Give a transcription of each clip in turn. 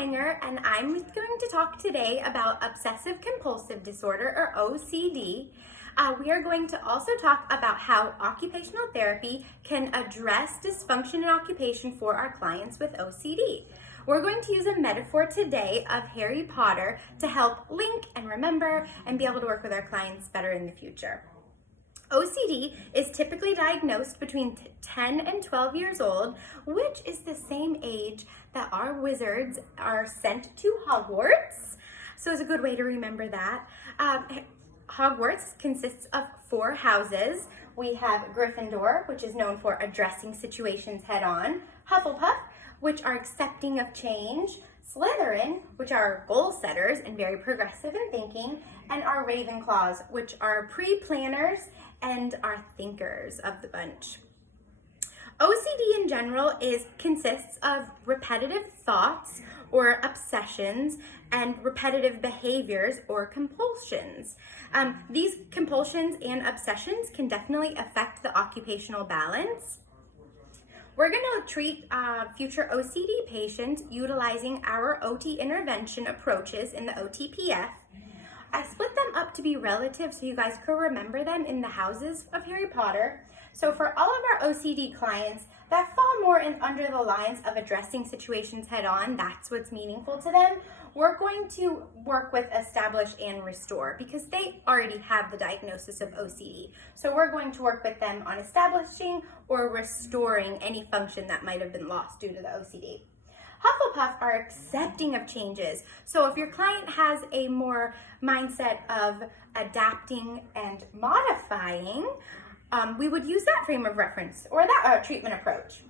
Hanger, and I'm going to talk today about obsessive compulsive disorder, or OCD. We are going to also talk about how occupational therapy can address dysfunction in occupation for our clients with OCD. We're going to use a metaphor today of Harry Potter to help link and remember and be able to work with our clients better in the future. OCD is typically diagnosed between 10 and 12 years old, which is the same age that our wizards are sent to Hogwarts. So it's a good way to remember that. Hogwarts consists of 4 houses. We have Gryffindor, which is known for addressing situations head on, Hufflepuff, which are accepting of change, Slytherin, which are goal setters and very progressive in thinking, and our Ravenclaws, which are pre-planners and are thinkers of the bunch. OCD in general consists of repetitive thoughts or obsessions and repetitive behaviors or compulsions. These compulsions and obsessions can definitely affect the occupational balance. We're going to treat future OCD patients utilizing our OT intervention approaches in the OTPF. I split them up to be relative so you guys can remember them in the houses of Harry Potter. So for all of our OCD clients that fall more under the lines of addressing situations head on, that's what's meaningful to them, we're going to work with establish and restore because they already have the diagnosis of OCD. So we're going to work with them on establishing or restoring any function that might have been lost due to the OCD. Hufflepuff are accepting of changes. So if your client has a more mindset of adapting and modifying, we would use that frame of reference or that treatment approach.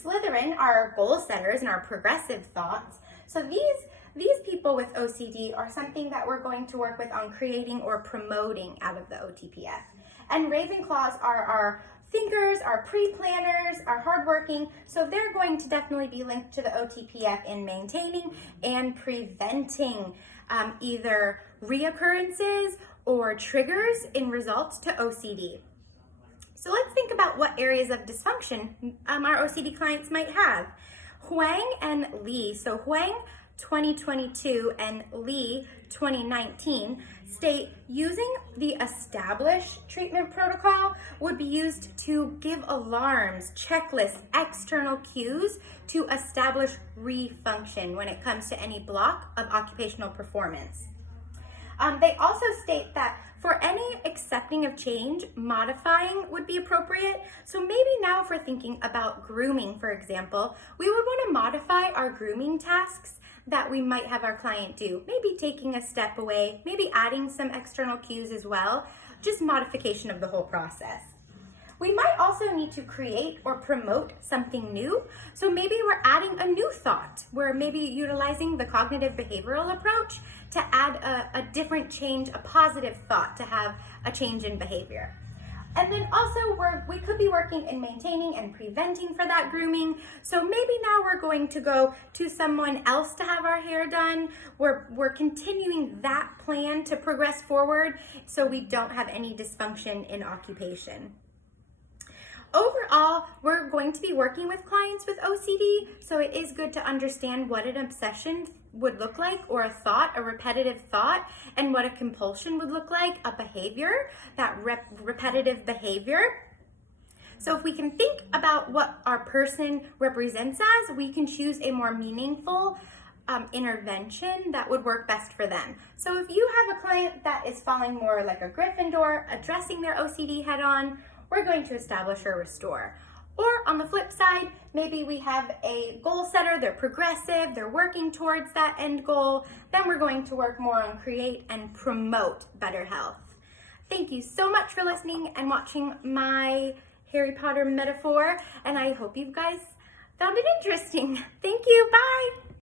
Slytherin are goal setters and are progressive thoughts. So these people with OCD are something that we're going to work with on creating or promoting out of the OTPF. And Ravenclaws are our thinkers, our pre-planners, our hardworking, so they're going to definitely be linked to the OTPF in maintaining and preventing either reoccurrences or triggers in results to OCD. So let's think about what areas of dysfunction our OCD clients might have. Huang and Lee, so Huang 2022 and Lee 2019 state using the established treatment protocol would be used to give alarms, checklists, external cues to establish refunction when it comes to any block of occupational performance. They also state that for any accepting of change, modifying would be appropriate. So maybe now if we're thinking about grooming, for example, we would want to modify our grooming tasks that we might have our client do. Maybe taking a step away, maybe adding some external cues as well, just modification of the whole process. We might also need to create or promote something new. So maybe we're adding a new thought. We're maybe utilizing the cognitive behavioral approach to add a different change, a positive thought to have a change in behavior. And then also we could be working in maintaining and preventing for that grooming. So maybe now we're going to go to someone else to have our hair done. We're continuing that plan to progress forward so we don't have any dysfunction in occupation. Overall, we're going to be working with clients with OCD, so it is good to understand what an obsession would look like, or a thought, a repetitive thought, and what a compulsion would look like, a behavior, that repetitive behavior. So if we can think about what our person represents as, we can choose a more meaningful intervention that would work best for them. So if you have a client that is falling more like a Gryffindor, addressing their OCD head on, we're going to establish or restore. Or on the flip side, maybe we have a goal setter, they're progressive, they're working towards that end goal, then we're going to work more on create and promote better health. Thank you so much for listening and watching my Harry Potter metaphor, and I hope you guys found it interesting. Thank you, bye!